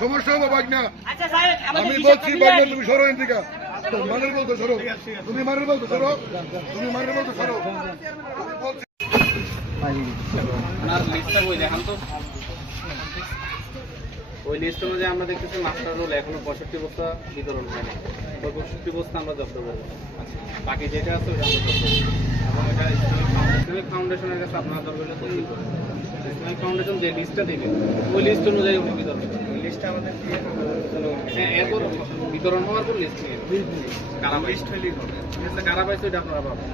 সমস্যা হবে বাগনা। আমি বলছি বাগনা, তুমি সরো এদিকে। মানের বলতো সরো, তুমি মানের বলতো সরো, তুমি মানের বলতো সরো। ওই লিস্ট অনুযায়ী আমরা দেখতেছি মাস্টার রোল এখনো 65 বস্তা বিতরণ হয়নি। 65 বস্তা আমরা জব্দ করবো। বাকি যেটা আছে ওটা আমরা জব্দ করবো। এবং এটা ইসলামিক ফাউন্ডেশনের কাছে আপনারা দরকার হলে তৈরি করবেন। ইসলামিক ফাউন্ডেশন যে লিস্টটা দেবে ওই লিস্ট অনুযায়ী উনি বিতরণ করবেন। ওই লিস্টটা আমাদের দিয়ে হ্যাঁ, এরপর বিতরণ হওয়ার পর লিস্ট নিয়ে কারা লিস্ট হইলেই হবে। ঠিক আছে, কারা পাইছে ওইটা আপনারা পাবেন।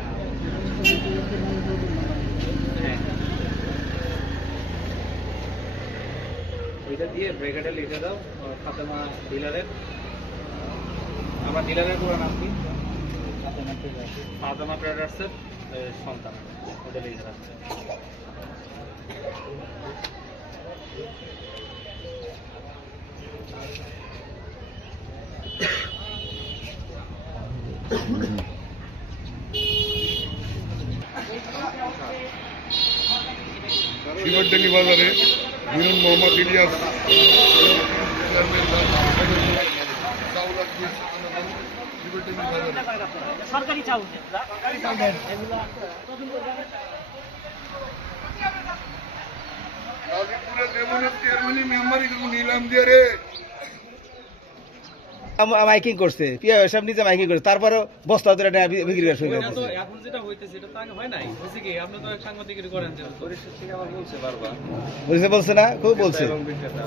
হ্যাঁ, ওইটা দিয়ে ব্রেকেটে লিখে দাও ফাতেমা ডিলারের। আমার ডিলারের পুরো নাম কি? ফাতেমা ট্রেডার্সের সন্তান। ওটা লিখে রাখছে। শিবরডাঙ্গি বাজারে মিলন মোহাম্মদ ইলিয়াস সরকারি চাউল নিলাম দিয়ে রে মাইকিং করছে, পিয়া সব নিজে মাইকিং করছে, তারপরে বস্তা ধরে বিক্রি করা শুরু করছে। এখন যেটা হইতেছে এটা তো আগে হয় নাই। হয়েছে কি, আপনি তো এক সাংবাদিকের করেন যে পরিষদ থেকে আমার বলছে বারবার, বলছে না, খুব বলছে। এবং বিক্রেতা